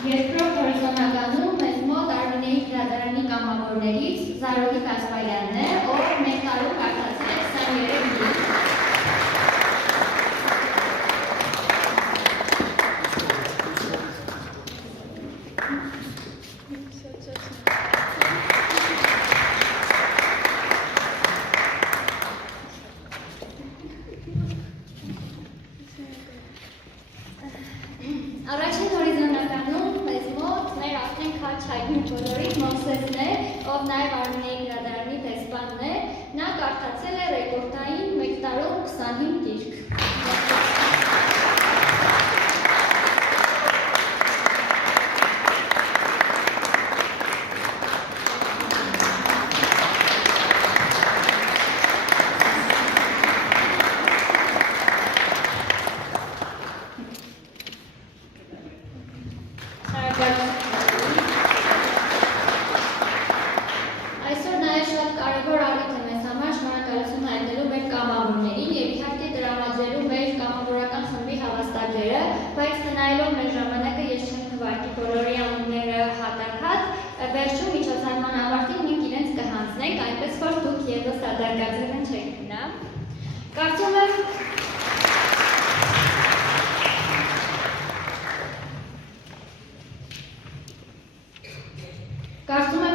Երկրորդ հորիզոնականում մեզ մոտ Արմինեի գրադարանի կամավորներից Զարուհի Կասպարյանն է, ով մեկ տարում կարդացել է 23 գիրք։ Առաջին հորիզոնականում մեզ մոտ մեր արդեն քաչ հայտնի բոլորից Մովսեսն է, ով նաև Արմինեի գրադարանի դեսպանն է, նա կարդացել է ռեկորդային մեկ տարում 25 գիրք։ Այսօր նաև շատ կարևոր առիթ է մեզ համար շնորհակալություն հայտնելու մեր կամավորներին և իհարկե տրամադրելու մեր կամավորական խմբի հավաստագրերը, բայց խնայելով մեր ժամանակը ես չեմ քվարկի բոլորի անունները հատակած, վերջում միջոցառման ավարտին մենք իրենց կհանձնենք, այնպես որ դուք ևս դատարկաձևն չեք մնա։ Կարծում եմ